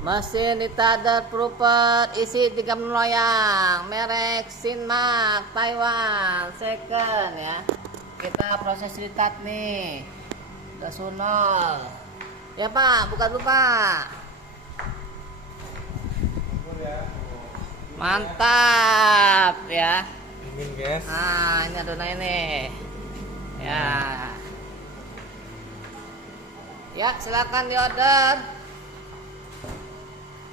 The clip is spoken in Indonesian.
Mesin ditader proper isi 3 loyang, merek Sinmark Taiwan second ya. Kita proses retard nih. Udah sunol. Ya Pak, buka dulu Pak. Mantap ya. Dingin guys. Nah, ini adonannya nih. Ya. Ya, silakan diorder.